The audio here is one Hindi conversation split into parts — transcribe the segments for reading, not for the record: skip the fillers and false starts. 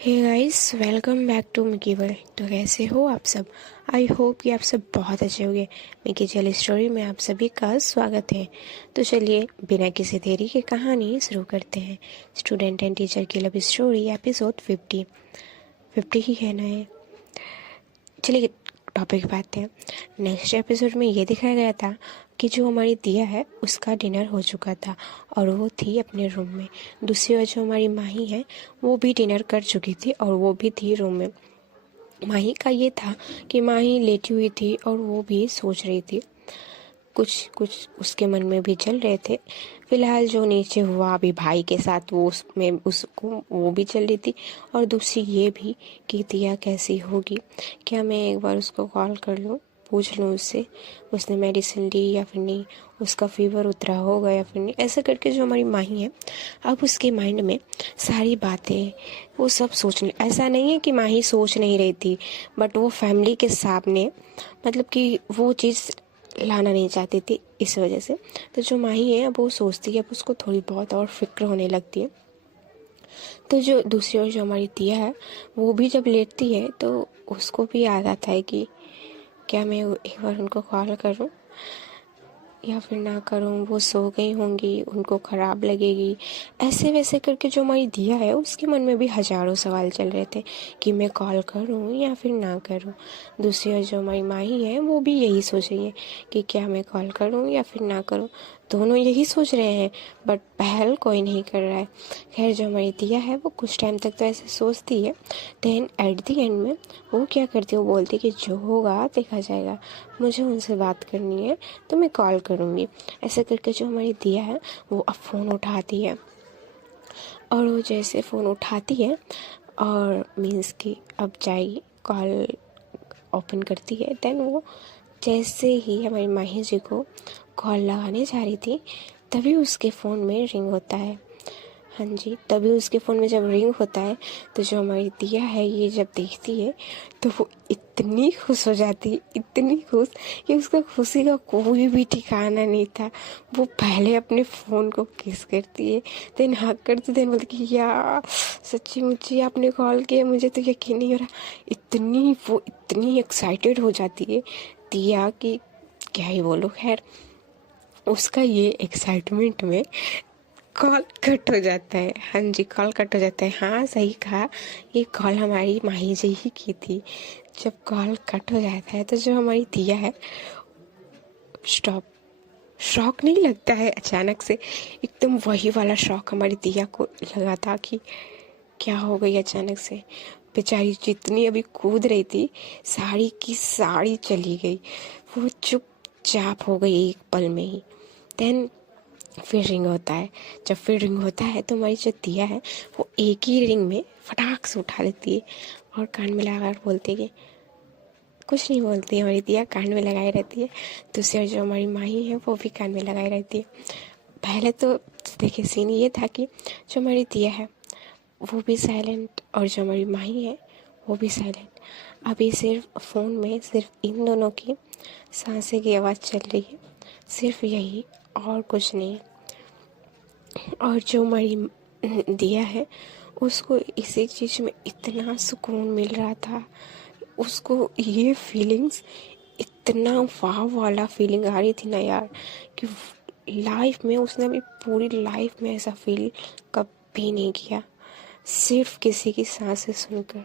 Hey guys, welcome back to Mickey world. तो कैसे हो आप सब? आई होप कि आप सब बहुत अच्छे होंगे। मिकी चैनल स्टोरी में आप सभी का स्वागत है। तो चलिए बिना किसी देरी के कहानी शुरू करते हैं। स्टूडेंट एंड टीचर की लव स्टोरी एपिसोड 50 ही कहना है। चलिए टॉपिक पे आते हैं। नेक्स्ट एपिसोड में ये दिखाया गया था कि जो हमारी दिया है उसका डिनर हो चुका था और वो थी अपने रूम में। दूसरी ओर जो हमारी माही है वो भी डिनर कर चुकी थी और वो भी थी रूम में। माही का ये था कि माही लेटी हुई थी और वो भी सोच रही थी। कुछ कुछ उसके मन में भी चल रहे थे। फिलहाल जो नीचे हुआ अभी भाई के साथ वो उसमें उसको वो भी चल रही थी। और दूसरी ये भी कि दिया कैसी होगी, क्या मैं एक बार उसको कॉल कर लूँ, पूछ लूँ उससे उसने मेडिसिन ली या फिर नहीं, उसका फीवर उतरा होगा या फिर नहीं। ऐसा करके जो हमारी माही है अब उसके माइंड में सारी बातें वो सब सोचने। ऐसा नहीं है कि माही सोच नहीं रही थी, बट वो फैमिली के सामने मतलब कि वो चीज़ लाना नहीं चाहती थी इस वजह से। तो जो माही है अब वो सोचती है, अब उसको थोड़ी बहुत और फिक्र होने लगती है। तो जो दूसरी ओर जो हमारी दिया है वो भी जब लेटती है तो उसको भी याद आता है कि क्या मैं एक बार उनको कॉल करूं या फिर ना करूं, वो सो गई होंगी, उनको ख़राब लगेगी। ऐसे वैसे करके जो हमारी दिया है उसके मन में भी हज़ारों सवाल चल रहे थे कि मैं कॉल करूं या फिर ना करूं। दूसरी ओर जो हमारी माही है वो भी यही सोच रही है कि क्या मैं कॉल करूं या फिर ना करूं। दोनों यही सोच रहे हैं बट पहल कोई नहीं कर रहा है। खैर जो हमारी दिया है वो कुछ टाइम तक तो ऐसे सोचती है। देन एट द एंड में वो क्या करती है, वो बोलती है कि जो होगा देखा जाएगा, मुझे उनसे बात करनी है तो मैं कॉल करूँगी। ऐसे करके जो हमारी दिया है वो अब फ़ोन उठाती है। और वो जैसे फ़ोन उठाती है और मीन्स कि अब जाएगी कॉल ओपन करती है। देन वो जैसे ही हमारी माही जी को कॉल लगाने जा रही थी तभी उसके फ़ोन में रिंग होता है। हाँ जी, तभी उसके फ़ोन में जब रिंग होता है तो जो हमारी दिया है ये जब देखती है तो वो इतनी खुश हो जाती है, इतनी खुश कि उसका खुशी का कोई भी ठिकाना नहीं था। वो पहले अपने फ़ोन को किस करती है, देन हग करती, देन बोलती कि यार सच्ची मुच्ची आपने कॉल किया, मुझे तो यकीन नहीं हो रहा। इतनी एक्साइटेड हो जाती है दिया कि क्या ही बोलो। खैर उसका ये एक्साइटमेंट में कॉल कट हो जाता है। हाँ जी, कॉल कट हो जाता है। हाँ सही कहा, ये कॉल हमारी माही जी ही की थी। जब कॉल कट हो जाता है तो जो हमारी दिया है स्टॉप, शौक नहीं लगता है अचानक से, एकदम वही वाला शौक हमारी दिया को लगा था कि क्या हो गई अचानक से। बेचारी जितनी अभी कूद रही थी साड़ी की साड़ी चली गई। वो चुपचाप हो गई एक पल में ही। देन फिर रिंग होता है। जब फिर रिंग होता है तो हमारी जो दिया है वो एक ही रिंग में फटाक से उठा लेती है और कान में लगाकर बोलती है कि कुछ नहीं बोलती है। हमारी दिया कान में लगाई रहती है। दूसरी ओर जो हमारी माही है वो भी कान में लगाई रहती है। पहले तो देखिए सीन ये था कि जो हमारी दिया है वो भी साइलेंट और जो हमारी माही है वो भी साइलेंट। अभी सिर्फ फ़ोन में सिर्फ इन दोनों की सांसें की आवाज़ चल रही है, सिर्फ यही और कुछ नहीं। और जो हमारी दिया है उसको इसी चीज़ में इतना सुकून मिल रहा था, उसको ये फीलिंग्स इतना वाह वाला फीलिंग आ रही थी ना यार कि लाइफ में उसने अभी पूरी लाइफ में ऐसा फील कभी नहीं किया, सिर्फ किसी की सांसें सुनकर।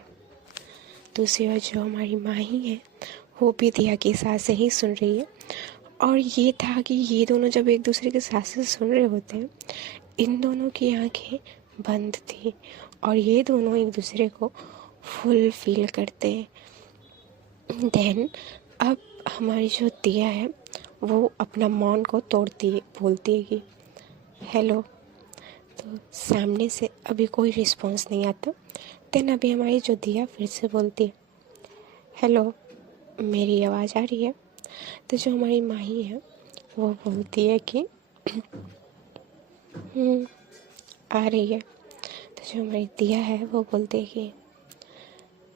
दूसरी ओर जो हमारी माही है वो भी दिया की सांसें ही सुन रही है। और ये था कि ये दोनों जब एक दूसरे की सांसें सुन रहे होते हैं, इन दोनों की आंखें बंद थी और ये दोनों एक दूसरे को फुल फील करते हैं। देन अब हमारी जो दिया है वो अपना मौन को तोड़ती है, बोलती है कि हेलो। तो सामने से अभी कोई रिस्पॉन्स नहीं आता। देन अभी हमारी जो दिया फिर से बोलती है हेलो, मेरी आवाज़ आ रही है? तो जो हमारी माही है वो बोलती है कि आ रही है। तो जो हमारी दिया है वो बोलते हैं कि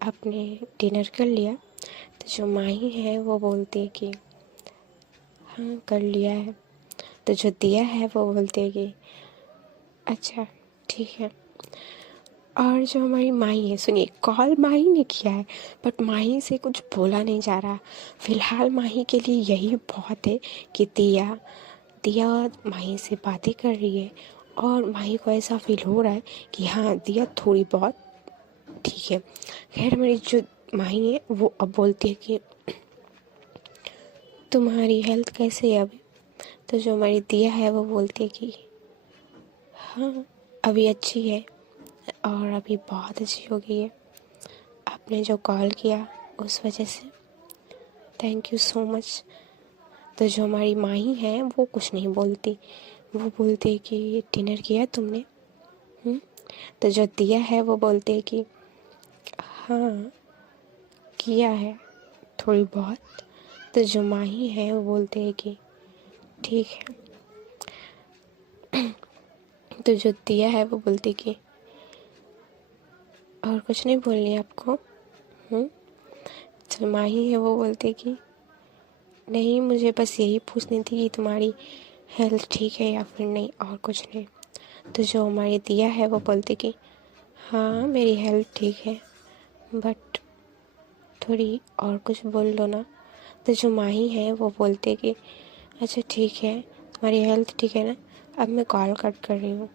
आपने डिनर कर लिया? तो जो माही है वो बोलती है कि हाँ कर लिया है। तो जो दिया है वो बोलते हैं कि अच्छा ठीक है। और जो हमारी माही है, सुनिए, कॉल माही ने किया है बट माही से कुछ बोला नहीं जा रहा। फिलहाल माही के लिए यही बहुत है कि दिया दिया माही से बातें कर रही है और माही को ऐसा फील हो रहा है कि हाँ, दिया थोड़ी बहुत ठीक है। खैर, मेरी जो माही है वो अब बोलती है कि तुम्हारी हेल्थ कैसे है अभी? तो जो हमारी दिया है वो बोलती है कि हाँ, अभी अच्छी है और अभी बहुत अच्छी हो गई है। आपने जो कॉल किया उस वजह से थैंक यू सो मच। तो जो हमारी माही है वो कुछ नहीं बोलती, वो बोलती है कि डिनर किया तुमने? तो जो दिया है वो बोलते है कि हाँ, किया है थोड़ी बहुत। तो जो माही है वो बोलते हैं कि ठीक है। तो जो दिया है वो बोलती कि और कुछ नहीं बोलनी आपको? जो माही है वो बोलते कि नहीं, मुझे बस यही पूछनी थी कि तुम्हारी हेल्थ ठीक है या फिर नहीं, और कुछ नहीं। तो जो हमारी दिया है वो बोलती कि हाँ, मेरी हेल्थ ठीक है बट थोड़ी और कुछ बोल लो ना। तो जो माही है वो बोलते कि अच्छा ठीक है, तुम्हारी हेल्थ ठीक है ना, अब मैं कॉल कट कर रही हूँ,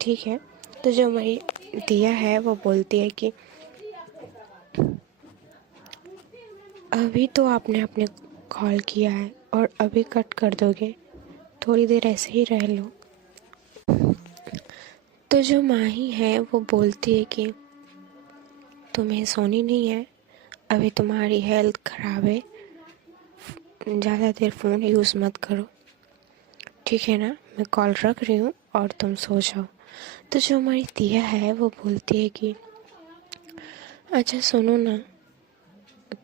ठीक है। तो जो हमारी दिया है वो बोलती है कि अभी तो आपने कॉल किया है और अभी कट कर दोगे, थोड़ी देर ऐसे ही रह लो। तो जो माही है वो बोलती है कि तुम्हें सोनी नहीं है, अभी तुम्हारी हेल्थ ख़राब है, ज़्यादा देर फ़ोन यूज़ मत करो, ठीक है ना, मैं कॉल रख रही हूँ और तुम सो जाओ। तो जो हमारी दिया है वो बोलती है कि अच्छा सुनो ना।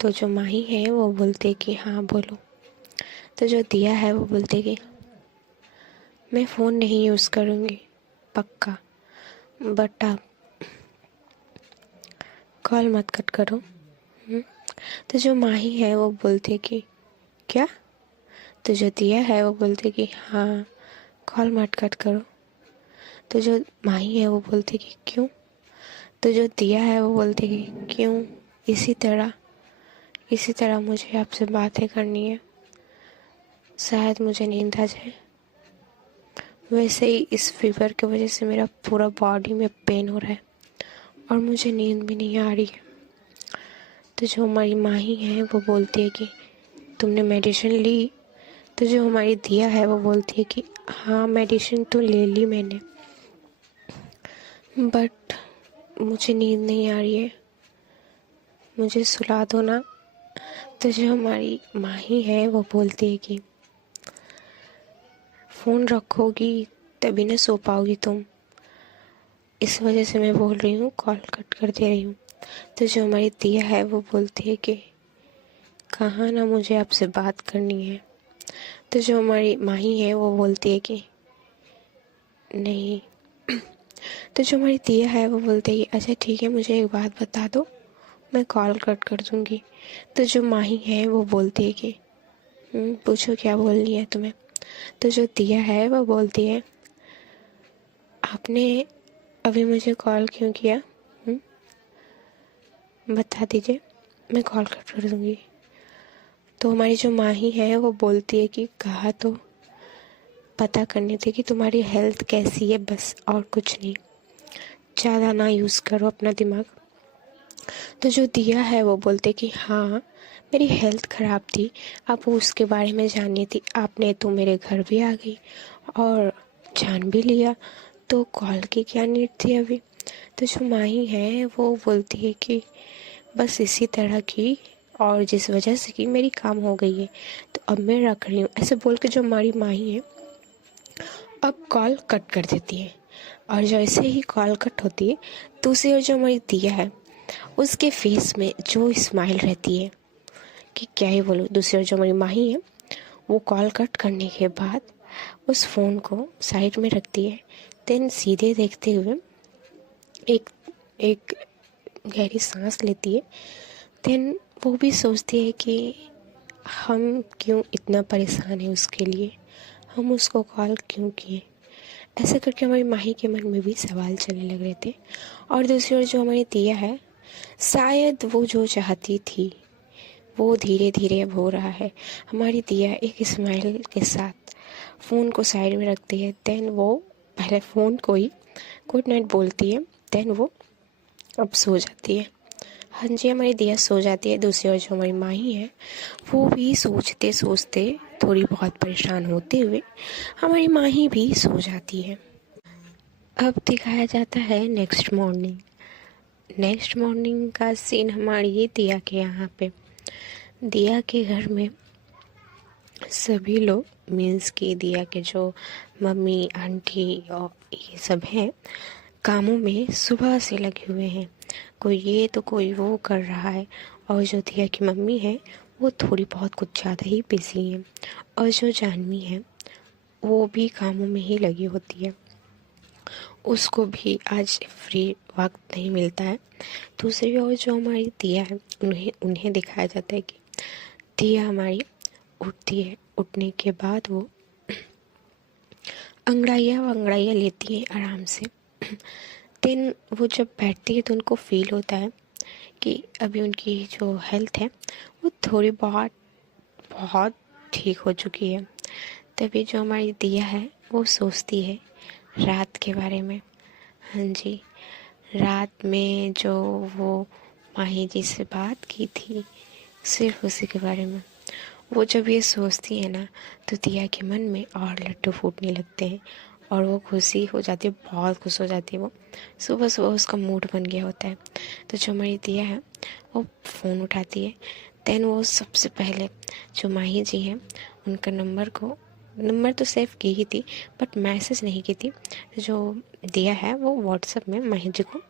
तो जो माही है वो बोलती है कि हाँ बोलो। तो जो दिया है वो बोलती है कि मैं फ़ोन नहीं यूज़ करूँगी पक्का, बट आप कॉल मत कट करो। तो जो माही है वो बोलती है कि क्या? तो जो दिया है वो बोलती है कि हाँ, कॉल मत कट करो। तो जो माही है वो बोलती है कि क्यों? तो जो दिया है वो बोलती है कि क्यों, इसी तरह मुझे आपसे बातें करनी है, शायद मुझे नींद आ जाए। वैसे ही इस फीवर की वजह से मेरा पूरा बॉडी में पेन हो रहा है और मुझे नींद भी नहीं आ रही है। तो जो हमारी माही है वो बोलती है कि तुमने मेडिसिन ली? तो जो हमारी दिया है वो बोलती है कि हाँ, मेडिसिन तो ले ली मैंने बट मुझे नींद नहीं आ रही है, मुझे सुला दो ना। तो जो हमारी माही है वो बोलती है कि फ़ोन रखोगी तभी ना सो पाओगी तुम, इस वजह से मैं बोल रही हूँ, कॉल कट कर दे रही हूँ। तो जो हमारी दिया है वो बोलती है कि कहाँ ना, मुझे आपसे बात करनी है। तो जो हमारी माही है वो बोलती है कि नहीं। तो जो हमारी दिया है वो बोलती है कि अच्छा ठीक है, मुझे एक बात बता दो, मैं कॉल कट कर दूँगी। तो जो माही है वो बोलती है कि पूछो क्या बोलनी है तुम्हें। तो जो दिया है वो बोलती है आपने अभी मुझे कॉल क्यों किया? बता दीजिए, मैं कॉल कट कर दूँगी। तो हमारी जो माही है वो बोलती है कि कहा तो पता करनी थी कि तुम्हारी हेल्थ कैसी है, बस और कुछ नहीं, ज़्यादा ना यूज़ करो अपना दिमाग। तो जो दिया है वो बोलते कि हाँ, मेरी हेल्थ ख़राब थी, आपको उसके बारे में जाननी थी, आपने तो मेरे घर भी आ गई और जान भी लिया, तो कॉल की क्या नीड थी अभी। तो जो माही है वो बोलती है कि बस इसी तरह की, और जिस वजह से कि मेरी काम हो गई है तो अब मैं रख रही हूँ, ऐसे बोल के जो हमारी माही है अब कॉल कट कर देती है। और जैसे ही कॉल कट होती है दूसरी ओर जो हमारी दिया है उसके फेस में जो स्माइल रहती है कि क्या ही बोलूँ। दूसरी ओर जो हमारी माही है वो कॉल कट करने के बाद उस फ़ोन को साइड में रखती है, देन सीधे देखते हुए एक एक गहरी सांस लेती है। देन वो भी सोचती है कि हम क्यों इतना परेशान हैं उसके लिए, हम उसको कॉल क्यों किए। ऐसा करके हमारी माही के मन में भी सवाल चलने लग रहे थे। और दूसरी ओर जो हमारी दिया है, शायद वो जो चाहती थी वो धीरे धीरे अब हो रहा है। हमारी दिया एक स्माइल के साथ फ़ोन को साइड में रखती है। देन वो पहले फ़ोन को ही गुड नाइट बोलती है। देन वो अब सो जाती है। हाँ जी, हमारी दिया सो जाती है। दूसरी ओर जो हमारी माही है वो भी सोचते सोचते थोड़ी बहुत परेशान होते हुए हमारी माही भी सो जाती है। अब दिखाया जाता है नेक्स्ट मॉर्निंग। नेक्स्ट मॉर्निंग का सीन हमारी दिया के यहाँ पे, दिया के घर में सभी लोग मीन्स कि दिया के जो मम्मी आंटी और ये सब हैं कामों में सुबह से लगे हुए हैं। कोई ये तो कोई वो कर रहा है। और जो दिया की मम्मी है वो थोड़ी बहुत कुछ ज़्यादा ही बिजी है। और जो जानवी है वो भी कामों में ही लगी होती है। उसको भी आज फ्री वक्त नहीं मिलता है। दूसरी ओर जो हमारी दिया है उन्हें उन्हें दिखाया जाता है कि दिया हमारी उठती है। उठने के बाद वो अंगड़ाइयाँ लेती है आराम से। देन वो जब बैठती है तो उनको फील होता है कि अभी उनकी जो हेल्थ है वो थोड़ी बहुत बहुत ठीक हो चुकी है। तभी जो हमारी दिया है वो सोचती है रात के बारे में। हाँ जी, रात में जो वो माही जी से बात की थी सिर्फ उसी के बारे में। वो जब ये सोचती है ना तो दिया के मन में और लड्डू फूटने लगते हैं और वो खुशी हो जाती है, बहुत खुश हो जाती है। वो सुबह सुबह उसका मूड बन गया होता है। तो जो हमारी दिया है वो फ़ोन उठाती है। देन वो सबसे पहले जो माही जी हैं उनका नंबर तो सेव की ही थी बट मैसेज नहीं की थी। जो दिया है वो व्हाट्सएप में माही जी को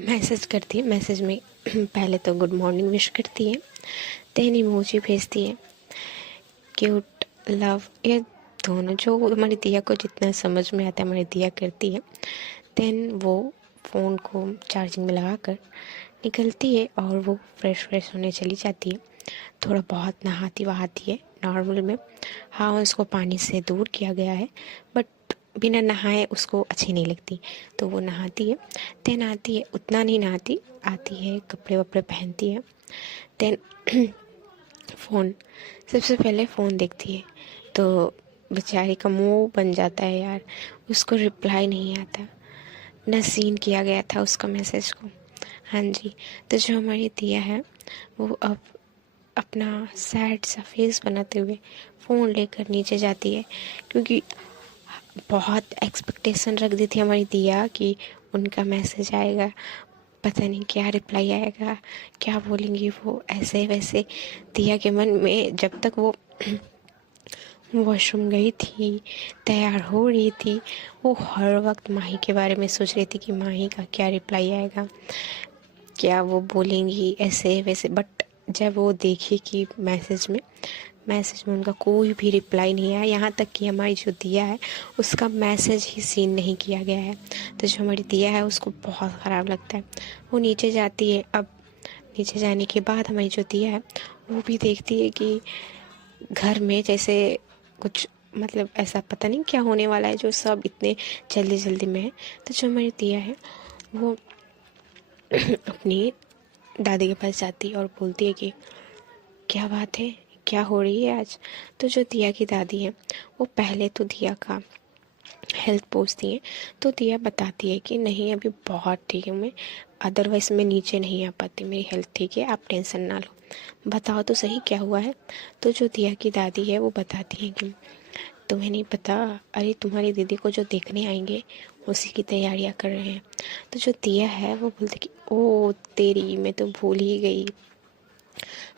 मैसेज करती है। मैसेज में पहले तो गुड मॉर्निंग विश करती है। देन इमोजी भेजती है, क्यूट, लव, ये दोनों जो हमारी दिया को जितना समझ में आता है हमारी दिया करती है। देन वो फ़ोन को चार्जिंग में लगा कर निकलती है और वो फ्रेश होने चली जाती है। थोड़ा बहुत नहाती वहाती है नॉर्मल में। हाँ, उसको पानी से दूर किया गया है बट बिना नहाए उसको अच्छी नहीं लगती तो वो नहाती है। देन आती है, उतना नहीं नहाती, आती है कपड़े वपड़े पहनती है। देन फ़ोन, सबसे पहले फ़ोन देखती है तो बेचारी का मुंह बन जाता है यार। उसको रिप्लाई नहीं आता, ना सीन किया गया था उसका मैसेज को। हाँ जी, तो जो हमारी दिया है वो अब अपना सैड सा फेस बनाते हुए फ़ोन लेकर नीचे जाती है क्योंकि बहुत एक्सपेक्टेशन रख दी थी हमारी दिया कि उनका मैसेज आएगा, पता नहीं क्या रिप्लाई आएगा, क्या बोलेंगी वो, ऐसे वैसे। दिया के मन में जब तक वो वॉशरूम गई थी, तैयार हो रही थी, वो हर वक्त माही के बारे में सोच रही थी कि माही का क्या रिप्लाई आएगा, क्या वो बोलेंगी, ऐसे वैसे। बट जब वो देखी कि मैसेज में उनका कोई भी रिप्लाई नहीं आया, यहाँ तक कि हमारी जो दिया है उसका मैसेज ही सीन नहीं किया गया है, तो जो हमारी दिया है उसको बहुत ख़राब लगता है। वो नीचे जाती है। अब नीचे जाने के बाद हमारी जो दिया है वो भी देखती है कि घर में जैसे कुछ मतलब ऐसा पता नहीं क्या होने वाला है जो सब इतने जल्दी जल्दी में है। तो जो हमारी दिया है वो अपनी दादी के पास जाती है और बोलती है कि क्या बात है, क्या हो रही है आज। तो जो दिया की दादी है वो पहले तो दिया का हेल्थ पूछती है तो दिया बताती है कि नहीं अभी बहुत ठीक है मैं, अदरवाइज़ मैं नीचे नहीं आ पाती, मेरी हेल्थ ठीक है, आप टेंशन ना लो, बताओ तो सही क्या हुआ है। तो जो दिया की दादी है वो बताती है कि तुम्हें नहीं पता, अरे तुम्हारी दीदी को जो देखने आएंगे उसी की तैयारियां कर रहे हैं। तो जो दिया है वो बोलती कि ओ तेरी, मैं तो भूल ही गई।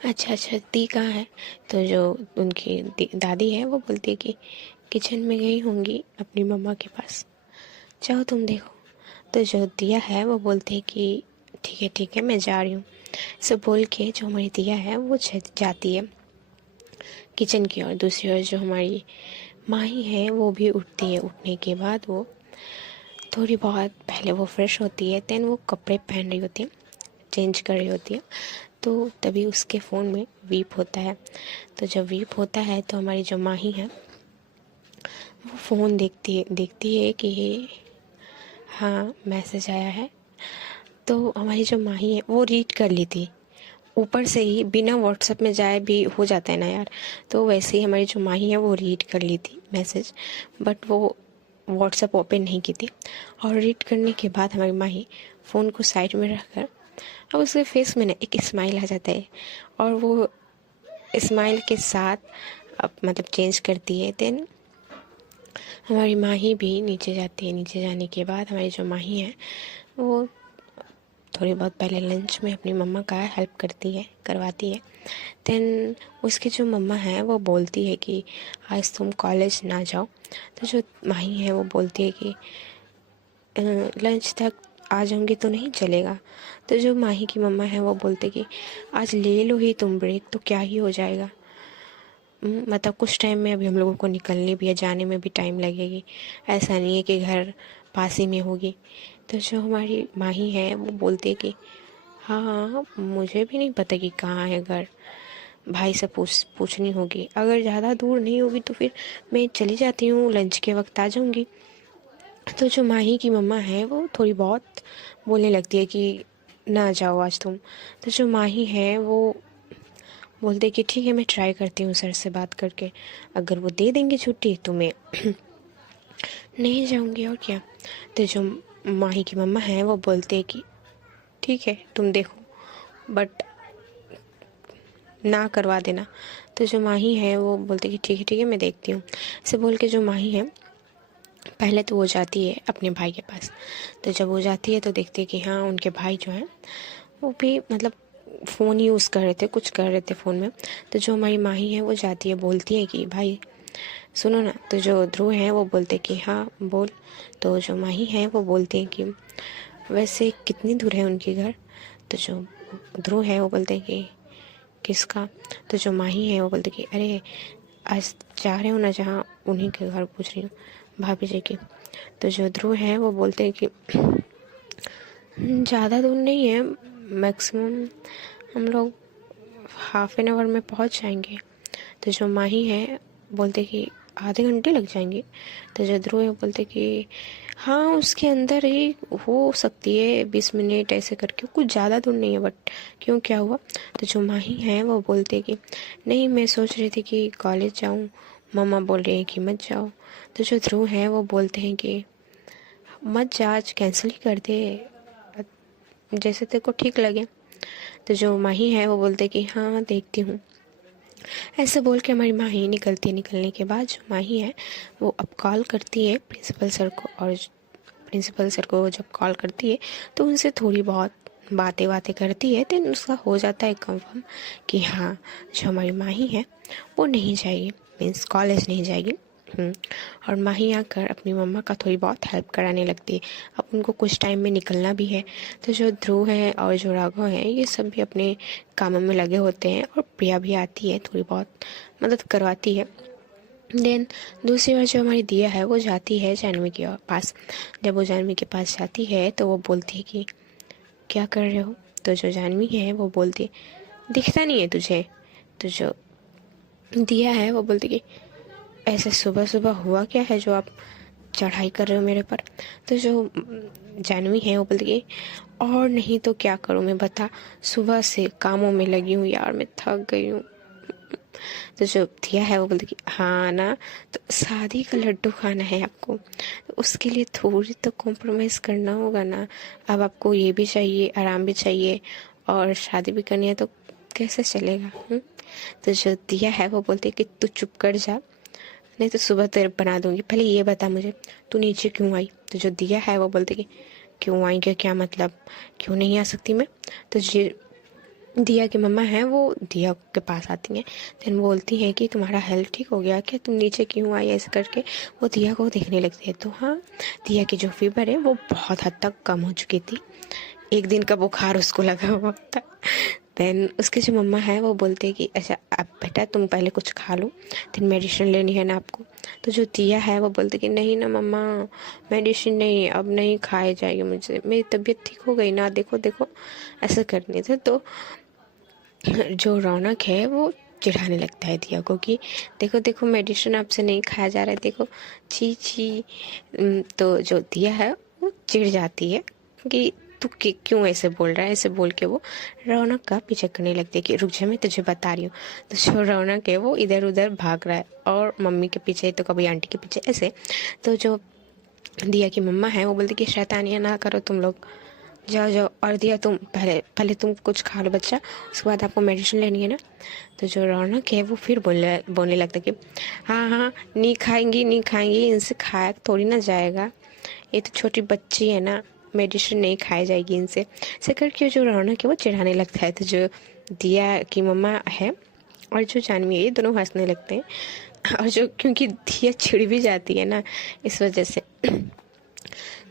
अच्छा अच्छा, दी कहाँ है। तो जो उनकी दादी है वो बोलती है कि किचन में गई होंगी अपनी मम्मा के पास, जाओ तुम देखो। तो जो दिया है वो बोलते हैं कि ठीक है मैं जा रही हूँ। सब बोल के जो हमारी दिया है वो जाती है किचन की ओर। दूसरी ओर जो हमारी माही है वो भी उठती है। उठने के बाद वो थोड़ी बहुत पहले वो फ्रेश होती है। देन वो कपड़े पहन रही होती है, चेंज कर रही होती है। तो तभी उसके फ़ोन में बीप होता है। तो जब बीप होता है तो हमारी जो माही है वो फ़ोन देखती है कि हाँ मैसेज आया है। तो हमारी जो माही है वो रीड कर ली थी ऊपर से ही, बिना व्हाट्सएप में जाए भी हो जाता है ना यार। तो वैसे ही हमारी जो माही है वो रीड कर ली थी मैसेज, बट वो व्हाट्सएप ओपन नहीं की थी। और रीड करने के बाद हमारी माही फ़ोन को साइड में रखकर, अब उसके फेस में ना एक स्माइल आ जाता है, और वो स्माइल के साथ अब मतलब चेंज करती है। देन हमारी माही भी नीचे जाती है। नीचे जाने के बाद हमारी जो माही है वो थोड़ी बहुत पहले लंच में अपनी मम्मा का हेल्प करवाती है। देन उसकी जो मम्मा है वो बोलती है कि आज तुम कॉलेज ना जाओ। तो जो माही है वो बोलती है कि लंच तक आ जाऊंगी तो नहीं चलेगा। तो जो माही की मम्मा है वो बोलते कि आज ले लो ही तुम ब्रेक, तो क्या ही हो जाएगा। मतलब कुछ टाइम में अभी हम लोगों को निकलनी भी है, जाने में भी टाइम लगेगी, ऐसा नहीं है कि घर पास ही में होगी। तो जो हमारी माही है वो बोलती है कि हाँ मुझे भी नहीं पता कि कहाँ है घर, भाई से पूछनी होगी। अगर ज़्यादा दूर नहीं होगी तो फिर मैं चली जाती हूँ, लंच के वक्त आ जाऊँगी। तो जो माही की मम्मा है वो थोड़ी बहुत बोलने लगती है कि ना जाओ आज तुम। तो जो माही है वो बोलते कि ठीक है मैं ट्राई करती हूँ सर से बात करके, अगर वो दे देंगे छुट्टी तो मैं नहीं जाऊँगी और क्या। तो जो माही की मम्मा है वो बोलते कि ठीक है तुम देखो, बट ना करवा देना। तो जो माही है वो बोलते कि ठीक है मैं देखती हूँ। ऐसे बोल के जो माही है पहले तो वो जाती है अपने भाई के पास। तो जब वो जाती है तो देखती है कि हाँ उनके भाई जो हैं वो भी मतलब फ़ोन यूज़ कर रहे थे, कुछ कर रहे थे फ़ोन में। तो जो हमारी माही है वो जाती है, बोलती है कि भाई सुनो ना। तो जो ध्रुव है वो बोलते कि हाँ बोल। तो जो माही है वो बोलती है कि वैसे कितनी दूर है उनके घर। तो जो ध्रुव है वो बोलते हैं कि किसका। तो जो माही है वो बोलते कि अरे आज जा रहे हो ना जहाँ, उन्हीं के घर पूछ रही हूँ, भाभी जी की। तो जो ध्रुव है वो बोलते हैं कि ज़्यादा दूर नहीं है, मैक्सिमम हम लोग हाफ एन आवर में पहुँच जाएंगे। तो जो माही है बोलते कि आधे घंटे लग जाएंगे। तो जो ध्रुव है बोलते कि हाँ उसके अंदर ही हो सकती है 20 मिनट ऐसे करके, कुछ ज़्यादा दूर नहीं है। बट क्यों क्या हुआ। तो जो माही है वो बोलते कि नहीं मैं सोच रही थी कि कॉलेज जाऊँ, मम्मा बोल रही है कि मत जाओ। तो जो ध्रुव है वो बोलते हैं कि मत जा, आज कैंसिल ही कर दे, जैसे तेरे को ठीक लगे। तो जो माही है वो बोलते कि हाँ देखती हूँ। ऐसे बोल के हमारी माही निकलती है। निकलने के बाद जो माही है वो अब कॉल करती है प्रिंसिपल सर को, और प्रिंसिपल सर को जब कॉल करती है तो उनसे थोड़ी बहुत बातें करती है। देन उसका हो जाता है कंफर्म कि हाँ जो हमारी माही है वो नहीं जाएगी, मीन्स कॉलेज नहीं जाएगी। और माही आकर अपनी मम्मा का थोड़ी बहुत हेल्प कराने लगती है। अब उनको कुछ टाइम में निकलना भी है। तो जो ध्रुव है और जो राघव है ये सब भी अपने कामों में लगे होते हैं, और प्रिया भी आती है, थोड़ी बहुत मदद करवाती है। देन दूसरी बार जो हमारी दिया है वो जाती है जानवी के पास। जब वो जानवी के पास जाती है तो वो बोलती है कि क्या कर रहे हो। तो जो जानवी है वो बोलती है दिखता नहीं है तुझे। तो जो दिया है वो बोलती कि ऐसे सुबह सुबह हुआ क्या है जो आप चढ़ाई कर रहे हो मेरे पर। तो जो जानवी है वो बोलती कि और नहीं तो क्या करूँ मैं, बता, सुबह से कामों में लगी हूँ यार, मैं थक गई हूँ। तो जो दिया है वो बोलती कि हाँ ना, तो शादी का लड्डू खाना है आपको, तो उसके लिए थोड़ी तो कॉम्प्रोमाइज़ करना होगा ना। अब आपको ये भी चाहिए, आराम भी चाहिए, और शादी भी करनी है, तो कैसे चलेगा। तो जो दिया है वो बोलती है कि तू चुप कर जा, नहीं तो सुबह तेरे बना दूंगी। पहले ये बता मुझे तू नीचे क्यों आई। तो जो दिया है वो बोलती कि क्यों आई, क्या मतलब, क्यों नहीं आ सकती मैं। तो जो दिया की मम्मा है वो दिया के पास आती हैं। देन बोलती है कि तुम्हारा हेल्थ ठीक हो गया क्या, तुम नीचे क्यों आई, ऐसे करके वो दिया को देखने लगती है। तो हाँ दिया की जो फीवर है वो बहुत हद तक कम हो चुकी थी, एक दिन का बुखार उसको लगा हुआ था। देन उसके जो मम्मा है वो बोलते हैं कि अच्छा अब बेटा तुम पहले कुछ खा लो, देन मेडिसिन लेनी है ना आपको। तो जो दिया है वो बोलते कि नहीं ना मम्मा, मेडिसिन नहीं, अब नहीं खाए जाएगी मुझे, मेरी तबीयत ठीक हो गई ना, देखो देखो, ऐसा करने थे। तो जो रौनक है वो चिढ़ाने लगता है दिया को कि देखो देखो मेडिसिन आपसे नहीं खाया जा रहा है, देखो छी छी। तो जो दिया है वो चिढ़ जाती है कि तू क्यों ऐसे बोल रहा है। ऐसे बोल के वो रौनक का पीछे करने लगती है कि रुक जा मैं तुझे बता रही हूँ। तो जो रौनक है वो इधर उधर भाग रहा है और मम्मी के पीछे तो कभी आंटी के पीछे ऐसे। तो जो दिया की मम्मा है वो बोलती कि शैतानियाँ ना करो तुम लोग, जाओ जाओ। और दिया तुम पहले पहले तुम कुछ खा लो बच्चा, उसके बाद आपको मेडिसिन लेनी है ना। तो जो रौनक है वो फिर बोलने लगता कि हाँ हाँ नहीं खाएंगी नहीं खाएंगी, इनसे खाया थोड़ी ना जाएगा, ये तो छोटी बच्ची है ना, मेडिसिन नहीं खाई जाएगी इनसे। ऐसे करके जो रौनक है वो चिढ़ाने लगता है। तो जो दिया की मम्मा है और जो जानवी है ये दोनों हंसने लगते हैं। और जो क्योंकि दिया चिढ़ भी जाती है ना इस वजह से।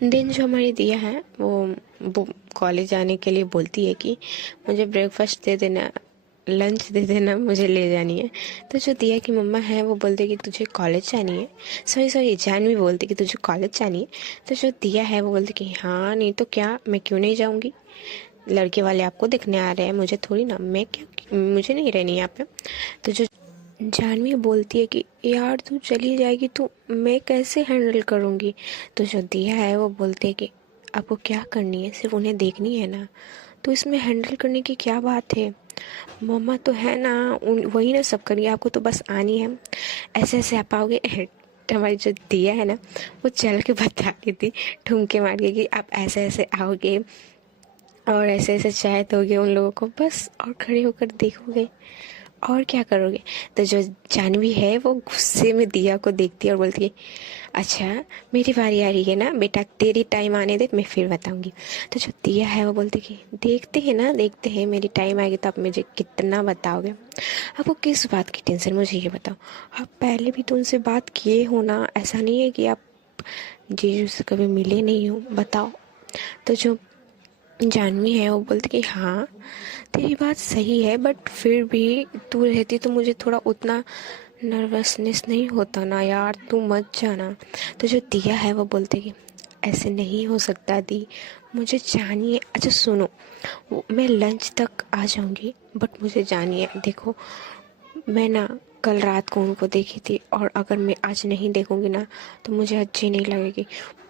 दिन जो हमारी दिया है वो कॉलेज जाने के लिए बोलती है कि मुझे ब्रेकफास्ट दे देना, लंच दे देना, मुझे ले जानी है। तो जो दिया की मम्मा है वो बोलती है कि तुझे कॉलेज जानी है, सॉरी जानवी बोलती कि तुझे कॉलेज जानी है। तो जो दिया है वो बोलती कि हाँ नहीं तो क्या, मैं क्यों नहीं जाऊँगी, लड़के वाले आपको देखने आ रहे हैं, मुझे थोड़ी ना, मैं क्या, मुझे नहीं रहनी यहाँ पे। तो जो जानवी बोलती है कि यार तू चली जाएगी तो मैं कैसे हैंडल करूँगी। तो जो दिया है वो बोलते है कि आपको क्या करनी है, सिर्फ उन्हें देखनी है ना, तो इसमें हैंडल करने की क्या बात है, मम्मा तो है ना, वही ना सब करिए, आपको तो बस आनी है, ऐसे ऐसे आप आओगे। तो हमारी जो दिया है ना वो चल के बता रही थी ठुमके मार के कि आप ऐसे ऐसे आओगे और ऐसे ऐसे चाय दोगे उन लोगों को बस, और खड़े होकर देखोगे और क्या करोगे। तो जो जानवी है वो गुस्से में दिया को देखती है और बोलती है अच्छा मेरी बारी आ रही है ना बेटा, तेरी टाइम आने दे मैं फिर बताऊंगी। तो जो दिया है वो बोलती कि देखते हैं ना देखते हैं, मेरी टाइम आएगी तो आप मुझे कितना बताओगे, आपको किस बात की टेंशन, मुझे ये बताओ, आप पहले भी तो उनसे बात किए हो ना, ऐसा नहीं है कि आप जीजू से कभी मिले नहीं हो, बताओ। तो जो जानवी है वो बोलती कि हाँ तेरी बात सही है, बट फिर भी तू रहती तो मुझे थोड़ा उतना नर्वसनेस नहीं होता ना यार, तू मत जाना। तो जो दिया है वो बोलते कि ऐसे नहीं हो सकता दी, मुझे जानिए। अच्छा सुनो, मैं लंच तक आ जाऊंगी बट मुझे जानिए, देखो मैं ना कल रात को उनको देखी थी और अगर मैं आज नहीं देखूंगी ना तो मुझे अच्छी नहीं लगेगी।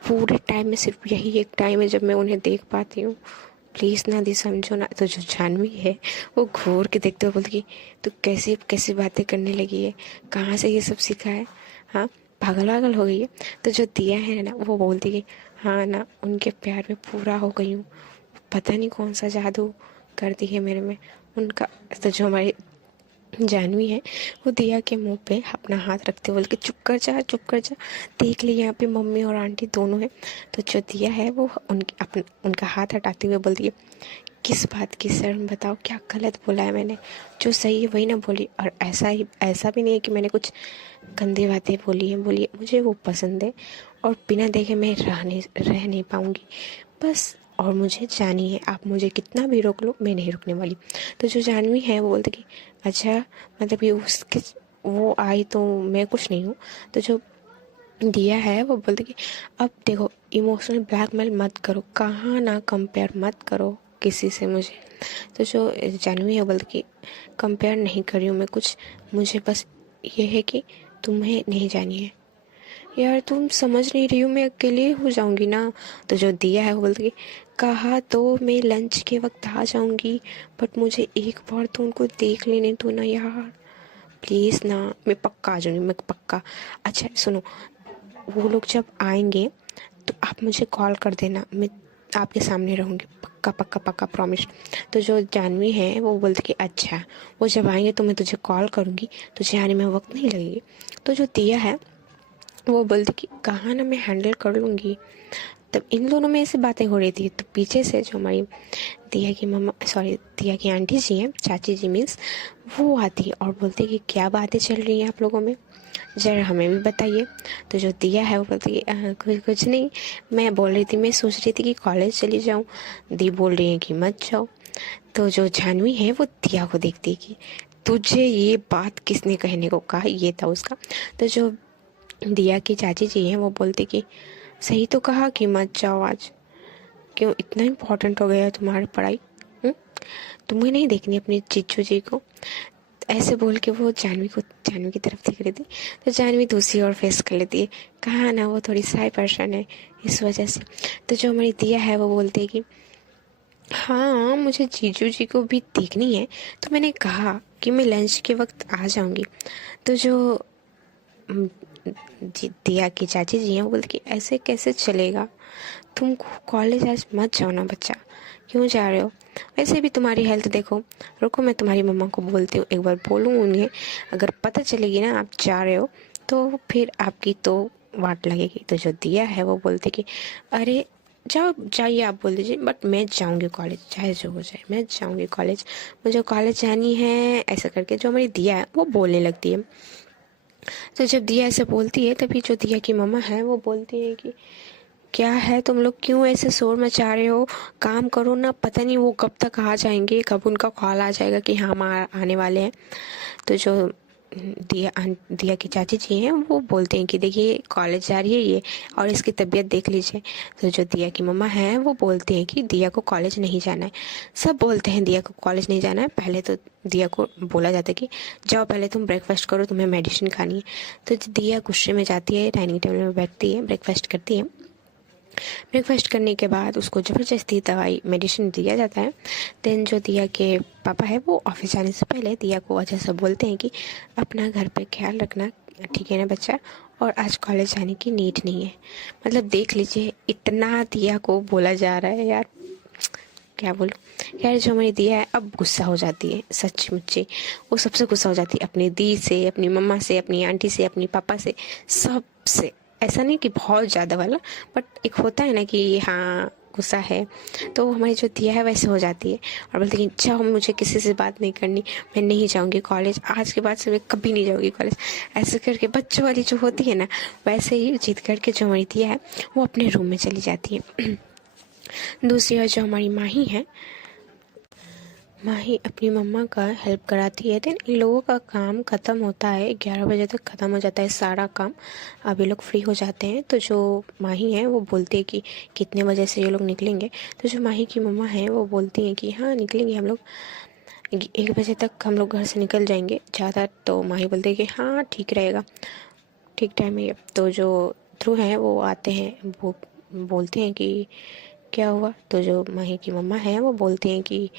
पूरे टाइम में सिर्फ यही एक टाइम है जब मैं उन्हें देख पाती हूँ, प्लीज़ ना दी समझो ना। तो जो जानवी है वो घूर के देखते हुए बोलती कि तू कैसी कैसी बातें करने लगी है, कहाँ से ये सब सीखा है, हाँ पागल वागल हो गई है। तो जो दिया है ना वो बोलती कि हाँ ना उनके प्यार में पूरा हो गई हूँ, पता नहीं कौन सा जादू कर दी है मेरे में उनका। तो जो हमारी जानवी है वो दिया के मुंह पे अपना हाथ रखते बोल के चुप कर जा चुप कर जा, देख ली यहाँ पे मम्मी और आंटी दोनों हैं। तो जो दिया है वो उनका हाथ हटाते हुए बोलती है किस बात की शर्म, बताओ क्या गलत बोला है मैंने, जो सही है वही ना बोली। और ऐसा भी नहीं है कि मैंने कुछ गंदी बातें बोली हैं, बोली मुझे वो पसंद है और बिना देखे मैं रह नहीं पाऊँगी बस, और मुझे जानी है, आप मुझे कितना भी रोक लो मैं नहीं रुकने वाली। तो जो जानवी है वो बोलती कि अच्छा मतलब ये उसके वो आई तो मैं कुछ नहीं हूँ। तो जो दिया है वो बोलती कि अब देखो इमोशनल ब्लैकमेल मत करो, कहाँ ना कंपेयर मत करो किसी से मुझे। तो जो जानवी है बोलती कि कंपेयर नहीं कर रही हूँ मैं कुछ, मुझे बस ये है कि तुम्हें नहीं जानी है। यार तुम समझ नहीं रही हो, मैं अकेले हो जाऊंगी ना। तो जो दिया है वो बोलती कि कहा तो मैं लंच के वक्त आ जाऊंगी बट मुझे एक बार तो उनको देख लेने दो ना यार, प्लीज़ ना, मैं पक्का आ जाऊंगी, मैं पक्का। अच्छा सुनो, वो लोग जब आएंगे तो आप मुझे कॉल कर देना, मैं आपके सामने रहूंगी, पक्का पक्का पक्का प्रॉमिस। तो जो जानवी है वो बोलती कि अच्छा वो जब आएंगे तो मैं तुझे कॉल करूंगी, तुझे आने में वक्त नहीं लगेगी। तो जो दिया है वो बोलती कि कहाँ ना मैं हैंडल कर लूँगी। तब इन दोनों में ऐसी बातें हो रही थी तो पीछे से जो हमारी दिया की मम्मा सॉरी दिया की आंटी जी हैं, चाची जी मीन्स, वो आती है और बोलती है कि क्या बातें चल रही हैं आप लोगों में, ज़रा हमें भी बताइए। तो जो दिया है वो बोलती है कुछ नहीं, मैं बोल रही थी, मैं सोच रही थी कि कॉलेज चली जाऊँ, दी बोल रही है कि मत जाओ। तो जो जानवी है वो दिया को देखती है कि तुझे ये बात किसने कहने को कहा, ये था उसका। तो जो दिया की चाची जी हैं वो बोलती कि सही तो कहा कि मत जाओ आज, क्यों इतना इम्पोर्टेंट हो गया है तुम्हारी पढ़ाई, हुँ? तुम्हें नहीं देखनी अपनी जीजू जी को। ऐसे बोल के वो जानवी की तरफ देख रही थी, तो जानवी दूसरी ओर फेस कर लेती है। कहा ना वो थोड़ी साई पर्सन है, इस वजह से। तो जो हमारी दिया है वो बोलती है कि हाँ, मुझे जीजू जी को भी देखनी है, तो मैंने कहा कि मैं लंच के वक्त आ जाऊंगी। तो जो अम, दिया की चाची जी हैं वो बोलती कि ऐसे कैसे चलेगा, तुम कॉलेज आज मत जाओ ना बच्चा, क्यों जा रहे हो? वैसे भी तुम्हारी हेल्थ देखो। रुको, मैं तुम्हारी मम्मा को बोलती हूँ, एक बार बोलूँ उन्हें। अगर पता चलेगी ना आप जा रहे हो तो फिर आपकी तो वाट लगेगी। तो जो दिया है वो बोलती कि अरे जाओ जाइए, आप बोल दीजिए, बट मैं जाऊंगी कॉलेज, चाहे जो हो जाए मैं जाऊंगी कॉलेज, मुझे कॉलेज जानी है। ऐसा करके जो हमारी दिया है वो बोलने लगती है। तो जब दिया ऐसे बोलती है तभी जो दिया की मम्मा है वो बोलती है कि क्या है, तुम लोग क्यों ऐसे शोर मचा रहे हो? काम करो ना, पता नहीं वो कब तक आ जाएंगे, कब उनका कॉल आ जाएगा कि हाँ हम आने वाले हैं। तो जो दिया की चाची जी हैं वो बोलते हैं कि देखिए कॉलेज जा रही है ये, और इसकी तबीयत देख लीजिए। तो जो दिया की मम्मा है वो बोलते हैं कि दिया को कॉलेज नहीं जाना है। सब बोलते हैं दिया को कॉलेज नहीं जाना है। पहले तो दिया को बोला जाता है कि जाओ पहले तुम ब्रेकफास्ट करो, तुम्हें मेडिसिन खानी है। तो दिया गुस्से में जाती है, डाइनिंग टेबल में बैठती है, ब्रेकफास्ट करती है। ब्रेकफास्ट करने के बाद उसको ज़बरदस्ती दवाई मेडिसिन दिया जाता है। देन जो दिया के पापा है वो ऑफिस जाने से पहले दिया को अच्छा सा बोलते हैं कि अपना घर पे ख्याल रखना, ठीक है ना बच्चा, और आज कॉलेज जाने की नीड नहीं है। मतलब देख लीजिए, इतना दिया को बोला जा रहा है यार, क्या बोलूं। यार जो हमारी दिया है अब गुस्सा हो जाती है, सच मुच्चे वो सबसे गुस्सा हो जाती है, अपनी दी से, अपनी मम्मा से, अपनी आंटी से, अपनी पापा से, सबसे। ऐसा नहीं कि बहुत ज़्यादा वाला, बट एक होता है ना कि हाँ गुस्सा है। तो हमारी जो दिया है वैसे हो जाती है और बोलती है कि जाओ, मुझे किसी से बात नहीं करनी, मैं नहीं जाऊंगी कॉलेज, आज के बाद से मैं कभी नहीं जाऊंगी कॉलेज। ऐसे करके बच्चों वाली जो होती है ना, वैसे ही जिद करके जो हमारी दिया है वो अपने रूम में चली जाती है। दूसरी ओर जो हमारी माही है, माही अपनी मम्मा का हेल्प कराती है। देन इन लोगों का काम ख़त्म होता है, 11 बजे तक ख़त्म हो जाता है सारा काम। अब ये लोग फ्री हो जाते हैं। तो जो माही है वो बोलती है कि कितने बजे से ये लोग निकलेंगे। तो जो माही की मम्मा है वो बोलती हैं कि हाँ निकलेंगे हम लोग, 1 बजे तक हम लोग घर से निकल जाएंगे ज़्यादा। तो माही बोलती है कि हाँ ठीक रहेगा, ठीक टाइम है ये। तो जो ध्रुव हैं वो आते हैं, वो बोलते हैं कि क्या हुआ। तो जो माही की मम्मा है वो बोलती हैं कि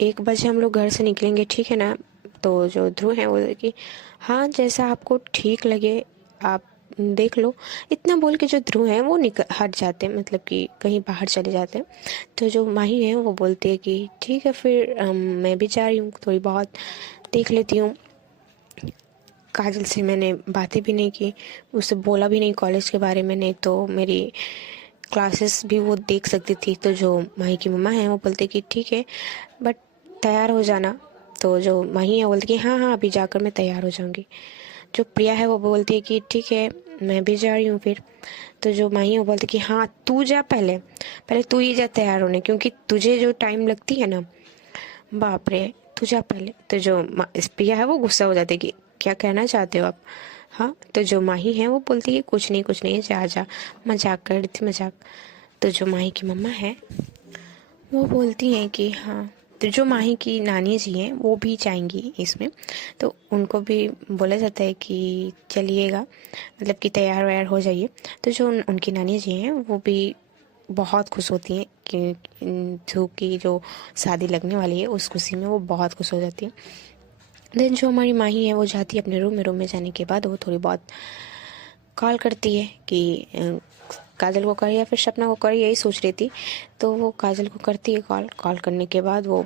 1 बजे हम लोग घर से निकलेंगे, ठीक है ना? तो जो ध्रुव है वो कि हाँ जैसा आपको ठीक लगे आप देख लो। इतना बोल के जो ध्रुव है वो हट जाते हैं, मतलब कि कहीं बाहर चले जाते हैं। तो जो माही है वो बोलती है कि ठीक है फिर मैं भी जा रही हूँ, थोड़ी बहुत देख लेती हूँ। काजल से मैंने बातें भी नहीं की, उससे बोला भी नहीं कॉलेज के बारे में, नहीं तो मेरी क्लासेस भी वो देख सकती थी। तो जो माही की मम्मा है वो बोलते कि ठीक है बट तैयार हो जाना। तो जो माही है बोलती कि हाँ हाँ अभी जाकर मैं तैयार हो जाऊंगी। जो प्रिया है वो बोलती है कि ठीक है मैं भी जा रही हूँ फिर। तो जो माही है वो बोलती कि हाँ तू जा, पहले पहले तू ही जा तैयार होने, क्योंकि तुझे जो टाइम लगती है ना, बाप रे, तू जा पहले। तो जो प्रिया है वो गुस्सा हो जाती है कि क्या कहना चाहते हो आप? हाँ। तो जो माही है वो बोलती है कुछ नहीं कुछ नहीं, जा जा, मजाक कर रही थी, मजाक। तो जो माही की मम्मा है वो बोलती हैं कि हाँ। तो जो माही की नानी जी हैं वो भी जाएंगी इसमें। तो उनको भी बोला जाता है कि चलिएगा, मतलब कि तैयार वैयार हो जाइए। तो जो उनकी नानी जी हैं वो भी बहुत खुश होती हैं कि ध्रुव की जो शादी लगने वाली है उस खुशी में वो बहुत खुश हो जाती है। देन जो हमारी माही है वो जाती है अपने रूम में। रूम में जाने के बाद वो थोड़ी बहुत कॉल करती है कि काजल को करे या फिर सपना को करे, यही सोच रही थी। तो वो काजल को करती है कॉल। कॉल करने के बाद वो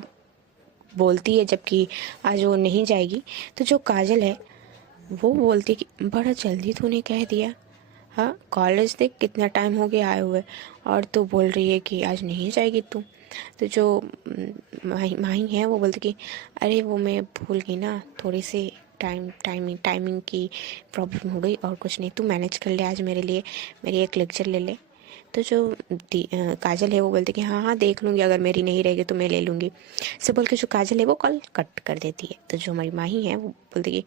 बोलती है, जबकि आज वो नहीं जाएगी। तो जो काजल है वो बोलती है कि बड़ा जल्दी तूने कह दिया, हाँ कॉलेज देख कितना टाइम हो गया आए हुए, और तू बोल रही है कि आज नहीं जाएगी तू। तो जो माही है वो बोलती कि अरे वो मैं भूल गई ना, थोड़ी सी टाइमिंग की प्रॉब्लम हो गई, और कुछ नहीं, तू मैनेज कर ले आज मेरे लिए, मेरी एक लेक्चर ले ले। तो जो काजल है वो बोलती कि हाँ हाँ देख लूँगी, अगर मेरी नहीं रहेगी तो मैं ले लूँगी। से बोल के जो काजल है वो कॉल कट कर देती है। तो जो हमारी माही है वो बोलती कि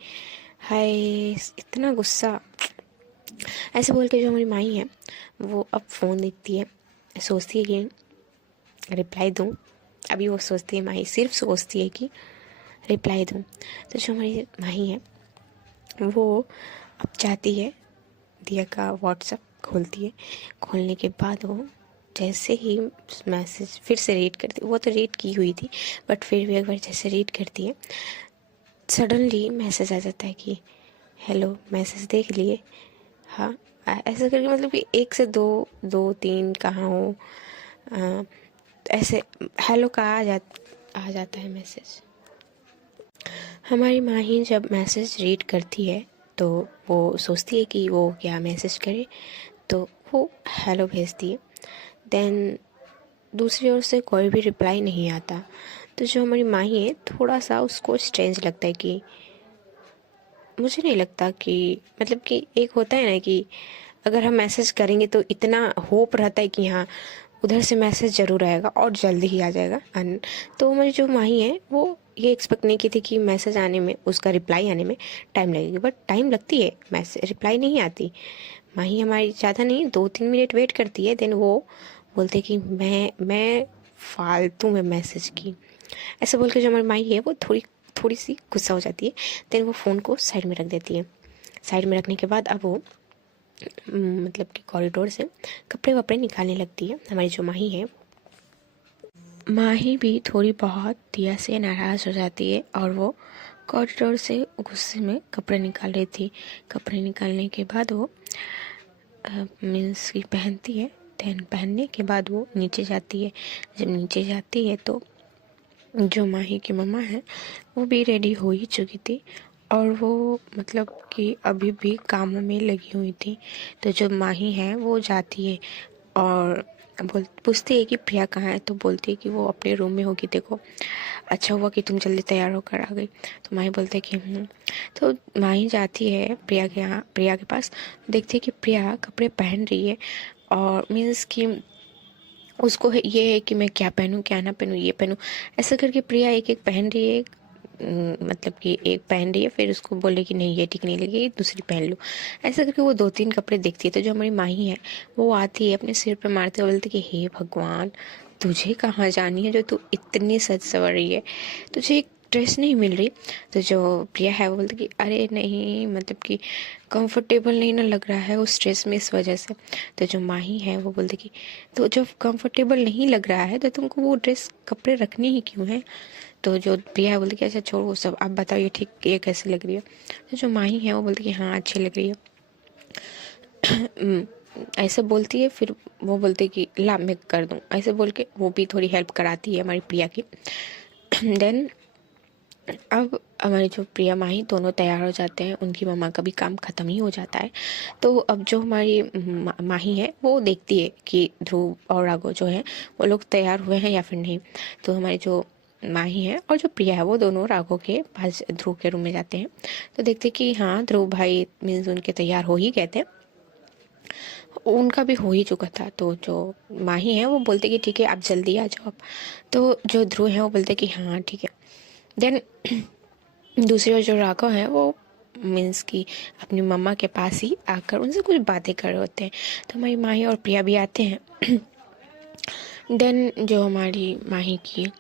हाय इतना गुस्सा, ऐसे बोल के जो हमारी माई है वो अब फ़ोन देखती है, सोचती है कि रिप्लाई दूँ। अभी वो सोचती है, माई सिर्फ सोचती है कि रिप्लाई दूँ। तो जो हमारी माही है वो अब जाती है, दिया का व्हाट्सएप खोलती है। खोलने के बाद वो जैसे ही मैसेज फिर से रीड करती है, वो तो रीड की हुई थी बट फिर भी एक बार जैसे रीड करती है, सडनली मैसेज आ जाता है कि हेलो, मैसेज देख लिए? हाँ। ऐसा करके मतलब कि एक से दो, दो तीन कहाँ हो, ऐसे हेलो का आ जाता है मैसेज। हमारी माँ ही जब मैसेज रीड करती है तो वो सोचती है कि वो क्या मैसेज करे, तो वो हेलो भेजती है। देन दूसरी ओर से कोई भी रिप्लाई नहीं आता। तो जो हमारी माँ ही है, थोड़ा सा उसको स्ट्रेंज लगता है कि मुझे नहीं लगता कि मतलब कि एक होता है ना कि अगर हम मैसेज करेंगे तो इतना होप रहता है कि हाँ उधर से मैसेज ज़रूर आएगा और जल्दी ही आ जाएगा। तो हमारी जो माही है वो ये एक्सपेक्ट नहीं की थी कि मैसेज आने में, उसका रिप्लाई आने में टाइम लगेगी, बट टाइम लगती है, मैसेज रिप्लाई नहीं आती। माही हमारी ज़्यादा नहीं 2-3 मिनट वेट करती है, देन वो बोलते कि मैं फालतू में मैसेज की, ऐसा बोल के जो हमारी माई है वो थोड़ी थोड़ी सी गुस्सा हो जाती है। देन वो फ़ोन को साइड में रख देती है। साइड में रखने के बाद अब वो मतलब कि कॉरिडोर से कपड़े वपड़े निकालने लगती है। हमारी जो माही है, माही भी थोड़ी बहुत दिया से नाराज़ हो जाती है और वो कॉरिडोर से गुस्से में कपड़े निकाल रही थी। कपड़े निकालने के बाद वो मीन्स की पहनती है। देन पहनने के बाद वो नीचे जाती है। जब नीचे जाती है तो जो माही की मम्मा है वो भी रेडी हो ही चुकी थी और वो मतलब कि अभी भी कामों में लगी हुई थी। तो जो माही है वो जाती है और पूछती है कि प्रिया कहाँ है, तो बोलती है कि वो अपने रूम में होगी, देखो अच्छा हुआ कि तुम जल्दी तैयार होकर आ गई। तो माही बोलते है कि तो माही जाती है प्रिया के यहाँ, प्रिया के पास, देखती है कि प्रिया कपड़े पहन रही है और मीन्स कि उसको ये है कि मैं क्या पहनूं क्या ना पहनूं, ये पहनूं, ऐसा करके प्रिया एक एक पहन रही है। मतलब कि एक पहन रही है, फिर उसको बोले कि नहीं ये ठीक नहीं लगी, दूसरी पहन लो। ऐसा करके वो 2-3 कपड़े देखती है। तो जो हमारी माही है वो आती है, अपने सिर पे मारते हुए बोलती कि हे भगवान, तुझे कहाँ जानी है जो तू इतनी सज सवर रही है, तुझे एक ड्रेस नहीं मिल रही? तो जो प्रिया है वो बोलती कि अरे नहीं, मतलब कि कंफर्टेबल नहीं ना लग रहा है उस ड्रेस में, इस वजह से। तो जो माही है वो बोलती कि तो जब कंफर्टेबल नहीं लग रहा है तो तुमको वो ड्रेस कपड़े रखने ही क्यों है? तो जो प्रिया है बोलती कि अच्छा छोड़ वो सब, आप बताओ ये ठीक, ये कैसे लग रही है? तो जो माही है वो बोलती कि हाँ अच्छी लग रही है। ऐसे बोलती है, फिर वो बोलती कि ला मैं कर दूँ, ऐसे बोल के वो भी थोड़ी हेल्प कराती है हमारी प्रिया की। देन अब हमारी जो प्रिया माही दोनों तैयार हो जाते हैं, उनकी मम्मा का भी काम ख़त्म ही हो जाता है। तो अब जो हमारी माही है वो देखती है कि ध्रुव और राघव जो है वो लोग तैयार हुए हैं या फिर नहीं। तो हमारी जो माही है और जो प्रिया है वो दोनों राघव के पास ध्रुव के रूम में जाते हैं। तो देखते कि हाँ ध्रुव भाई मीन्स उनके तैयार हो ही गए थे, उनका भी हो ही चुका था। तो जो माही है वो बोलते कि ठीक है आप जल्दी आ जाओ आप। तो जो ध्रुव है वो बोलते कि हाँ ठीक है। देन दूसरी ओर जो राघव है वो मीन्स की अपनी मम्मा के पास ही आकर उनसे कुछ बातें कर रहे होते हैं। तो हमारी माही और प्रिया भी आते हैं। देन जो हमारी माही की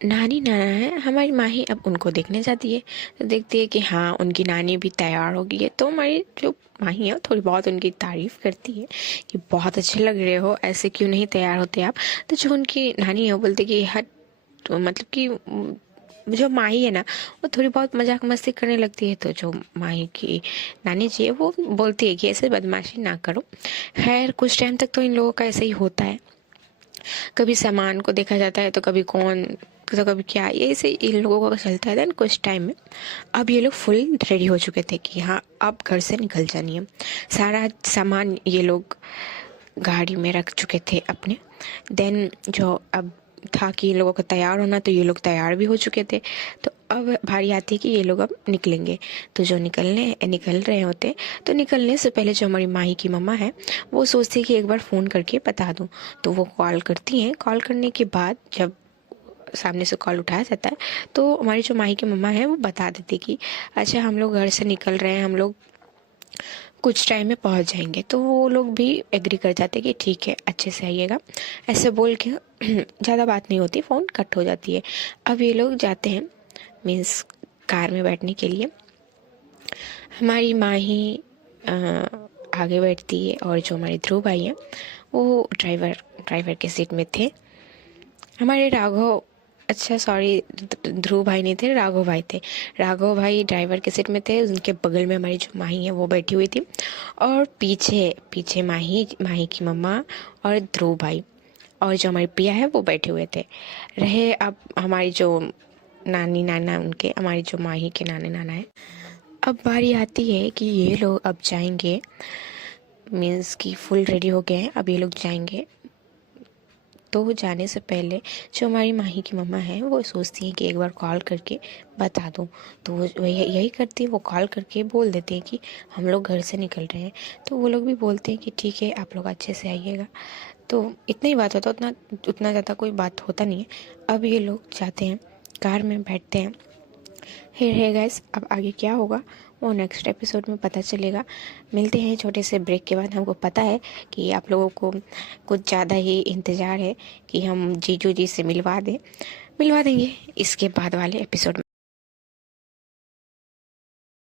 नानी नाना है, हमारी माही अब उनको देखने जाती है। तो देखती है कि हाँ उनकी नानी भी तैयार हो गई है। तो हमारी जो माही है थोड़ी बहुत उनकी तारीफ़ करती है कि बहुत अच्छे लग रहे हो, ऐसे क्यों नहीं तैयार होते आप? तो जो उनकी नानी है वो बोलती कि हट, तो मतलब कि जो माही है ना वो थोड़ी बहुत मजाक मस्ती करने लगती है। तो जो माही की नानी जी है वो बोलती है कि ऐसे बदमाशी ना करो। खैर कुछ टाइम तक तो इन लोगों का ऐसे ही होता है, कभी सामान को देखा जाता है तो कभी कौन, तो कभी क्या, ये ऐसे इन लोगों का चलता है। देन कुछ टाइम में अब ये लोग फुल रेडी हो चुके थे कि हाँ अब घर से निकल जानी है। सारा सामान ये लोग गाड़ी में रख चुके थे अपने। देन जो अब था कि इन लोगों को तैयार होना, तो ये लोग तैयार भी हो चुके थे। तो अब बारी आती है कि ये लोग अब निकलेंगे। तो जो निकल रहे होते, तो निकलने से पहले जो हमारी माही की मम्मा है वो सोचती है कि एक बार फ़ोन करके बता दूँ। तो वो कॉल करती हैं। कॉल करने के बाद जब सामने से कॉल उठाया जाता है तो हमारी जो माही की मम्मा है वो बता देती कि अच्छा हम लोग घर से निकल रहे हैं, हम लोग कुछ टाइम में पहुंच जाएंगे। तो वो लोग भी एग्री कर जाते कि ठीक है, अच्छे से आइएगा। ऐसे बोल के ज़्यादा बात नहीं होती, फ़ोन कट हो जाती है। अब ये लोग जाते हैं मीन्स कार में बैठने के लिए। हमारी माँ ही आगे बैठती है और जो हमारे ध्रुव भाई हैं वो ड्राइवर के सीट में थे। हमारे राघव, अच्छा सॉरी, ध्रुव भाई नहीं थे, राघव भाई थे। राघव भाई ड्राइवर के सीट में थे। उनके बगल में हमारी जो माही है वो बैठी हुई थी और पीछे पीछे माही की मम्मा और ध्रुव भाई और जो हमारी पिया है वो बैठे हुए थे। रहे अब हमारी जो नानी नाना, उनके हमारी जो माही के नाने नाना है। अब बारी आती है कि ये लोग अब जाएंगे, मीन्स कि फुल रेडी हो गए हैं, अब ये लोग जाएंगे। तो जाने से पहले जो हमारी माही की मम्मा है वो सोचती हैं कि एक बार कॉल करके बता दूं। तो वो यही करती है, वो कॉल करके बोल देते हैं कि हम लोग घर से निकल रहे हैं। तो वो लोग भी बोलते हैं कि ठीक है, आप लोग अच्छे से आइएगा। तो इतना ही बात होता, उतना ज़्यादा कोई बात होता नहीं है। अब ये लोग जाते हैं, कार में बैठते हैं। हे गाइस, अब आगे क्या होगा वो नेक्स्ट एपिसोड में पता चलेगा। मिलते हैं छोटे से ब्रेक के बाद। हमको पता है कि आप लोगों को कुछ ज़्यादा ही इंतज़ार है कि हम जीजू जी से मिलवा देंगे इसके बाद वाले एपिसोड में।